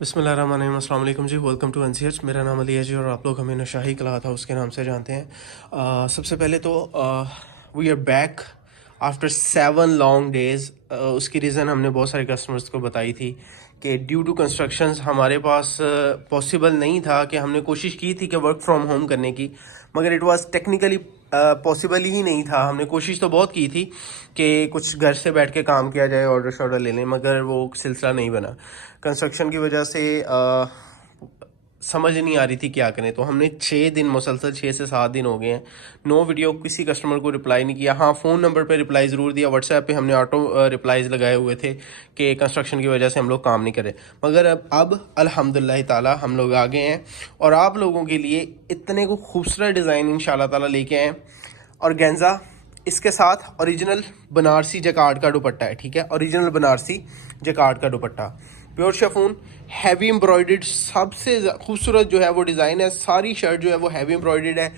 बिस्मिल्लाहिर्रहमानिर्रहीम, अस्सलाम वालेकुम जी। Welcome to NCH. मेरा नाम अली है जी और आप लोग हमें नौशाही क्लॉथ हाउस के नाम से जानते हैं। सबसे पहले तो we are back after 7 long days. उसकी रीज़न हमने बहुत सारे कस्टमर्स को बताई थी कि ड्यू टू कंस्ट्रक्शंस हमारे पास पॉसिबल नहीं था, कि हमने कोशिश की थी कि वर्क फ्रॉम होम करने की, मगर इट वाज टेक्निकली पॉसिबल ही नहीं था। हमने कोशिश तो बहुत की थी कि कुछ घर से बैठ के काम किया जाए, ऑर्डर शॉर्डर ले लें, मगर वो सिलसिला नहीं बना। कंस्ट्रक्शन की वजह से समझ नहीं आ रही थी क्या करें। तो हमने 6 दिन मुसलसल, 6 से 7 दिन हो गए हैं, नो वीडियो, किसी कस्टमर को रिप्लाई नहीं किया। हाँ, फ़ोन नंबर पे रिप्लाई ज़रूर दिया, व्हाट्सएप पे हमने ऑटो रिप्लाईज लगाए हुए थे कि कंस्ट्रक्शन की वजह से हम लोग काम नहीं कर रहे। मगर अब अल्हम्दुलिल्लाह ताला हम लोग आ गए हैं और आप लोगों के लिए इतने को खूबसूरत डिज़ाइन इंशाल्लाह ताला लेके आए। ऑर्गेन्जा, इसके साथ ओरिजिनल बनारसी जकार्ड का दुपट्टा है, ठीक है, ओरिजिनल बनारसी जकार्ड का दुपट्टा, प्योर शेफून, हैवी एम्ब्रॉयडर्ड। सबसे खूबसूरत जो है वो डिज़ाइन है, सारी शर्ट जो है वो हैवी एम्ब्रॉयडर्ड है,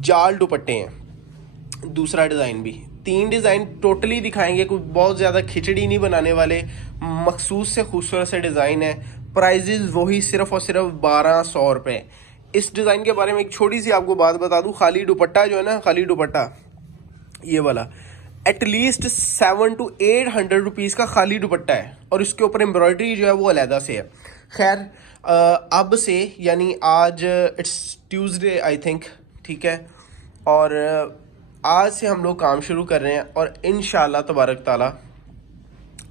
जाल दुपट्टे हैं। दूसरा डिज़ाइन भी, 3 डिज़ाइन टोटली दिखाएंगे, कुछ बहुत ज़्यादा खिचड़ी नहीं बनाने वाले, मखसूस से खूबसूरत से डिज़ाइन है। प्राइजेज़ वही सिर्फ और सिर्फ 1200 रुपये। इस डिज़ाइन के बारे में एक छोटी सी आपको बात बता दूँ, खाली दुपट्टा जो है ना, खाली दुपट्टा ये वाला एटलीस्ट 700 to 800 रुपीज़ का खाली दुपट्टा है, और इसके ऊपर एम्ब्रॉयडरी जो है वो अलहदा से है। खैर, अब से यानी आज इट्स ट्यूसडे आई थिंक, ठीक है, और आज से हम लोग काम शुरू कर रहे हैं और इंशाल्लाह तबारक ताला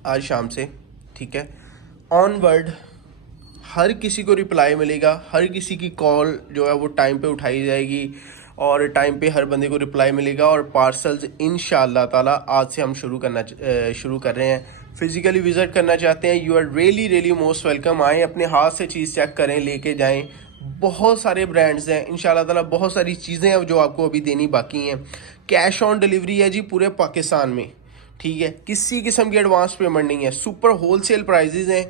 आज शाम से, ठीक है, ऑनवर्ड हर किसी को रिप्लाई मिलेगा, हर किसी की कॉल जो है वो टाइम पे उठाई जाएगी और टाइम पे हर बंदे को रिप्लाई मिलेगा। और पार्सल्स इंशाल्लाह ताला आज से हम शुरू कर रहे हैं। फिज़िकली विज़िट करना चाहते हैं, you are really really most welcome. आएँ, अपने हाथ से चीज़ चेक करें, लेके जाएं। बहुत सारे ब्रांड्स हैं इंशाल्लाह ताला, बहुत सारी चीज़ें हैं जो आपको अभी देनी बाकी हैं। कैश ऑन डिलीवरी है जी पूरे पाकिस्तान में, ठीक है, किसी किस्म की एडवांस पेमेंट नहीं है। सुपर होलसेल प्राइजेज़ हैं,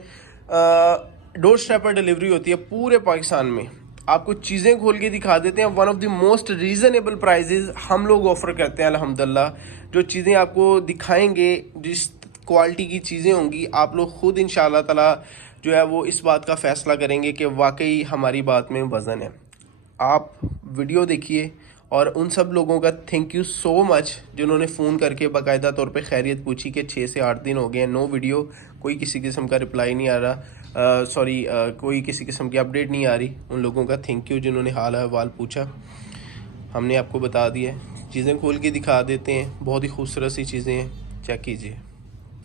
डोर स्टेप पर डिलीवरी होती है पूरे पाकिस्तान में। आपको चीज़ें खोल के दिखा देते हैं, one of the most reasonable prices हम लोग ऑफ़र करते हैं अल्हम्दुलिल्लाह। जो चीज़ें आपको दिखाएंगे, जिस क्वालिटी की चीज़ें होंगी, आप लोग खुद इंशाल्लाह ताला जो है वो इस बात का फ़ैसला करेंगे कि वाकई हमारी बात में वज़न है। आप वीडियो देखिए, और उन सब लोगों का थैंक यू सो मच जिन्होंने फ़ोन करके बाकायदा तौर पे खैरियत पूछी कि 6 से 8 दिन हो गए हैं, नो वीडियो, कोई किसी किस्म का रिप्लाई नहीं आ रहा, कोई किसी किस्म की अपडेट नहीं आ रही। उन लोगों का थैंक यू जिन्होंने हाल अहवाल पूछा। हमने आपको बता दिया, चीज़ें खोल के दिखा देते हैं, बहुत ही खूबसूरत सी चीज़ें हैं, चेक कीजिए।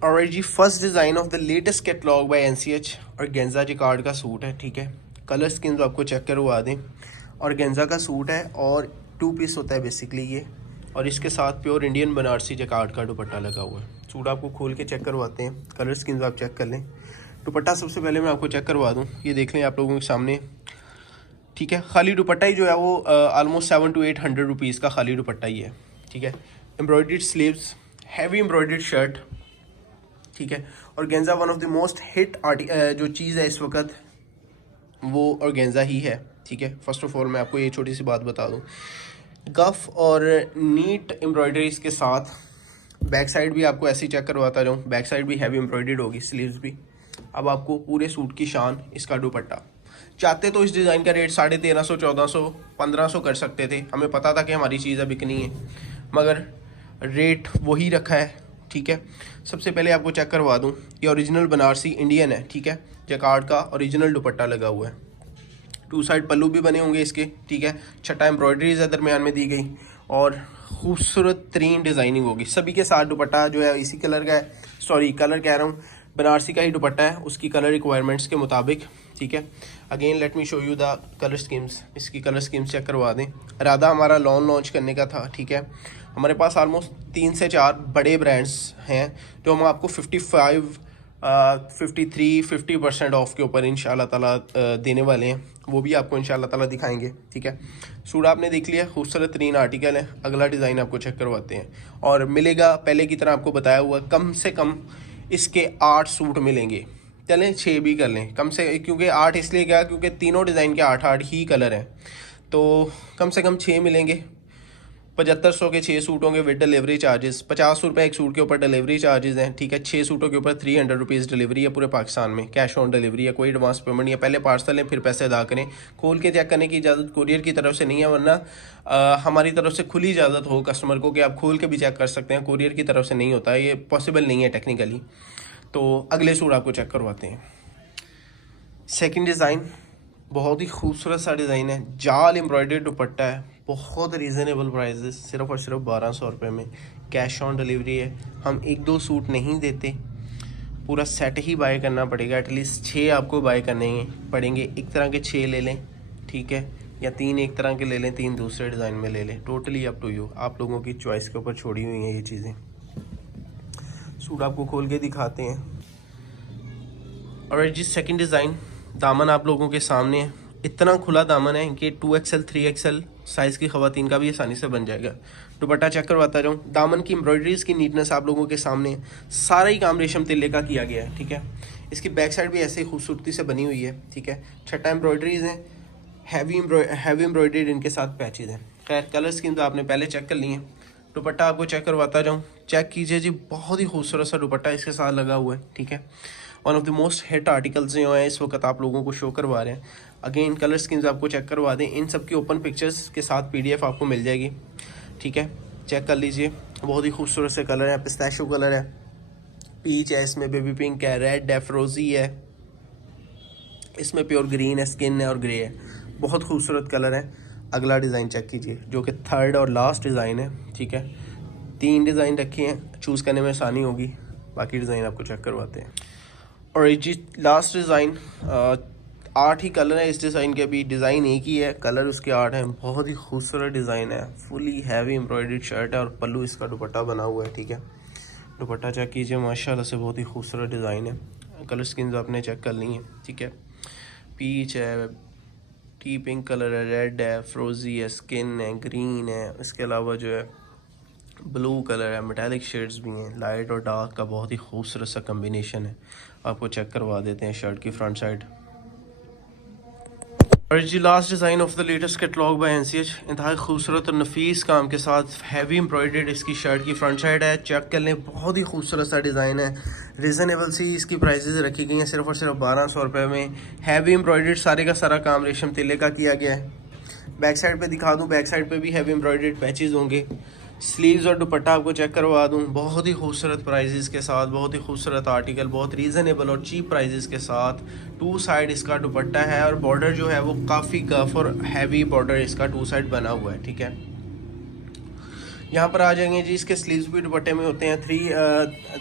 और जी, first design of the latest catalogue by NCH, और गेंजा जिकार्ड का सूट है, ठीक है, कलर स्कीम्स आपको चेक करवा दें। और गेंजा का सूट है और 2 पीस होता है बेसिकली ये, और इसके साथ प्योर इंडियन बनारसी जकार्ड का दुपट्टा लगा हुआ है। सूट आपको खोल के चेक करवाते हैं, कलर स्कीम्स आप चेक कर लें। दुपट्टा सबसे पहले मैं आपको चेक करवा दूँ, ये देख लें आप लोगों के सामने, ठीक है। खाली दुपट्टा ही जो है वो ऑलमोस्ट 700 to 800 रुपीज़ का खाली दुपट्टा ही है, ठीक है। Embroidered sleeves, heavy embroidered shirt, ठीक है। और गेंजा one of the most hit जो चीज़ है इस वक्त वो ऑर्गेन्जा ही है, ठीक है। फर्स्ट ऑफ ऑल मैं आपको ये छोटी सी बात बता दूं, गफ और नीट एम्ब्रॉयडरीज के साथ बैक साइड भी आपको ऐसे ही चेक करवाता जाऊँ, बैक साइड भी हैवी एम्ब्रॉयडर्ड होगी, स्लीव्स भी। अब आपको पूरे सूट की शान इसका दुपट्टा। चाहते तो इस डिज़ाइन का रेट 1350, 1400, 1500 कर सकते थे, हमें पता था कि हमारी चीज़ बिकनी है, मगर रेट वही रखा है, ठीक है। सबसे पहले आपको चेक करवा दूं, ये ओरिजिनल बनारसी इंडियन है, ठीक है, जकार्ड का ओरिजिनल दुपट्टा लगा हुआ है। 2 साइड पल्लू भी बने होंगे इसके, ठीक है। छठा एम्ब्रॉयडरीज है दरमियान में दी गई, और खूबसूरत तरीन डिज़ाइनिंग होगी। सभी के साथ दुपट्टा जो है इसी कलर का है, सॉरी कलर कह रहा हूँ, बनारसी का ही दुपट्टा है उसकी कलर रिक्वायरमेंट्स के मुताबिक, ठीक है। Again let me show you the colour schemes, इसकी कलर स्कीम्स चेक करवा दें। इरादा हमारा लॉन्च करने का था, ठीक है। हमारे पास ऑलमोस्ट 3 से 4 बड़े ब्रांड्स हैं जो हम आपको 55, 53, 50% ऑफ के ऊपर इंशाल्लाह ताला देने वाले हैं, वो भी आपको इंशाल्लाह ताला दिखाएंगे, ठीक है। सूट आपने देख लिया, खूबसूरत तरीन आर्टिकल है। अगला डिज़ाइन आपको चेक करवाते हैं, और मिलेगा पहले की तरह आपको बताया हुआ, कम से कम इसके 8 सूट मिलेंगे, चलें 6 भी कर लें कम से, क्योंकि 8 इसलिए क्या, क्योंकि तीनों डिज़ाइन के 8-8 ही कलर हैं, तो कम से कम 6 मिलेंगे। 7500 के 6 सूट होंगे विद डिलीवरी चार्जेस। 50 रुपये एक सूट के ऊपर डिलीवरी चार्जेस हैं, ठीक है। 6 सूटों के ऊपर 300 रुपीज़ डिलीवरी है पूरे पाकिस्तान में, कैश ऑन डिलीवरी है, कोई एडवांस पेमेंट नहीं है। पहले पार्सल लें फिर पैसे अदा करें। खोल के चेक करने की इजाज़त कुरियर की तरफ से नहीं है, वरना हमारी तरफ से खुली इजाज़त हो कस्टमर को कि आप खोल के भी चेक कर सकते हैं, कुरियर की तरफ से नहीं होता है, ये पॉसिबल नहीं है टेक्निकली। तो अगले सूट आपको चेक करवाते हैं। सेकंड डिज़ाइन बहुत ही खूबसूरत सा डिज़ाइन है, जाल एम्ब्रॉयडर्ड दुपट्टा है, बहुत रीज़नेबल प्राइजेस, सिर्फ और सिर्फ 1200 रुपये में, कैश ऑन डिलीवरी है। हम 1-2 सूट नहीं देते, पूरा सेट ही बाय करना पड़ेगा। एटलीस्ट 6 आपको बाय करने पड़ेंगे। एक तरह के 6 ले लें, ठीक है, या 3 एक तरह के ले लें, 3 दूसरे डिज़ाइन में ले लें, टोटली अप टू यू, आप लोगों की चॉइस के ऊपर छोड़ी हुई हैं ये चीज़ें। सूट आपको खोल के दिखाते हैं। और जी सेकंड डिज़ाइन, दामन आप लोगों के सामने है, इतना खुला दामन है कि 2XL 3XL साइज़ की ख़वातीन का भी आसानी से बन जाएगा। दुपट्टा चेक करवाता जाऊँ, दामन की एम्ब्रॉयडरीज़ की नीटनेस आप लोगों के सामने है, सारा ही काम रेशम तिल्ले का किया गया है, ठीक है। इसकी बैक साइड भी ऐसे ही खूबसूरती से बनी हुई है, ठीक है। 6 एम्ब्रॉयडरीज़ हैं, हैवी एम्ब्रॉयडरीड इनके साथ पैचेज़ हैं। खैर कलर स्कीम तो आपने पहले चेक कर ली है। दुपट्टा आपको चेक करवाता जाऊँ, चेक कीजिए जी, बहुत ही खूबसूरत सा दुपट्टा इसके साथ लगा हुआ है, ठीक है। One of the most hit articles जो हैं इस वक्त आप लोगों को शो करवा रहे हैं। अगेन कलर स्कीम्स आपको चेक करवा दें, इन सब की ओपन पिक्चर्स के साथ PDF आपको मिल जाएगी, ठीक है। चेक कर लीजिए, बहुत ही खूबसूरत से कलर है, पिस्ताशियो कलर है, पीच है, इसमें बेबी पिंक है, रेड है, फ्रोजी है, इसमें प्योर ग्रीन है, स्किन है और ग्रे है, बहुत खूबसूरत कलर है। अगला डिज़ाइन चेक कीजिए जो कि थर्ड और लास्ट डिज़ाइन है, ठीक है। 3 डिज़ाइन रखे हैं, चूज़ करने में आसानी होगी, बाकी डिज़ाइन आपको चेक करवाते हैं। और ये जी लास्ट डिज़ाइन, 8 ही कलर है इस डिज़ाइन के, भी डिज़ाइन एक ही है, कलर उसके 8 हैं। बहुत ही खूबसूरत डिज़ाइन है, फुली हैवी एम्ब्रॉयडर्ड शर्ट है और पल्लू इसका दुपट्टा बना हुआ है, ठीक है। दुपट्टा चेक कीजिए, माशाल्लाह से बहुत ही खूबसूरत डिज़ाइन है। कलर स्कीम्स आपने चेक कर ली हैं, ठीक है। पीच है, टी पिंक कलर है, रेड है, फ्रोजी है, स्किन है, ग्रीन है, इसके अलावा जो है ब्लू कलर है, मेटालिक शेड्स भी हैं, लाइट और डार्क का बहुत ही खूबसूरत सा कम्बिनेशन है। आपको चेक करवा देते हैं शर्ट की फ्रंट साइड। और जी last design of the latest catalogue by NCH, इंतहाई खूबसूरत और नफीस काम के साथ हैवी एम्ब्रॉयडर्ड इसकी शर्ट की फ्रंट साइड है। चेक कर लें, बहुत ही खूबसूरत सा डिज़ाइन है, रीज़नेबल सी इसकी प्राइसेस रखी गई हैं, सिर्फ और सिर्फ 1200 रुपये में। हैवी एम्ब्रॉयडर्ड सारे का सारा काम रेशम तिल्ले का किया गया है। बैक साइड पे दिखा दूँ, बैक साइड पे भी हैवी एम्ब्रॉयडर्ड पैचेस होंगे। स्लीव्स और दुपट्टा आपको चेक करवा दूँ, बहुत ही खूबसूरत प्राइजेस के साथ, बहुत ही खूबसूरत आर्टिकल, बहुत रीज़नेबल और चीप प्राइजेस के साथ। 2 साइड इसका दुपट्टा है और बॉर्डर जो है वो काफ़ी गफ और हैवी बॉर्डर इसका 2 साइड बना हुआ है, ठीक है। यहाँ पर आ जाएंगे जी, इसके स्लीव्स भी दुपट्टे में होते हैं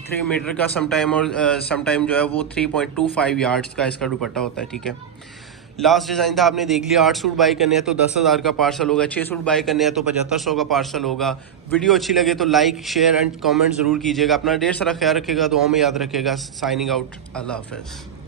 3 मीटर का समटाइम, और समटाइम जो है वो 3.25 यार्ड्स का इसका दुपट्टा होता है, ठीक है। लास्ट डिज़ाइन था, आपने देख लिया। 8 सूट बाई करने हैं तो 10,000 का पार्सल होगा, 6 सूट बाई करने हैं तो 7500 का पार्सल होगा। वीडियो अच्छी लगे तो लाइक शेयर एंड कमेंट ज़रूर कीजिएगा। अपना ढेर सारा ख्याल रखिएगा, दुआओं में याद रखिएगा। साइनिंग आउट, अल्लाह हाफ़िज़।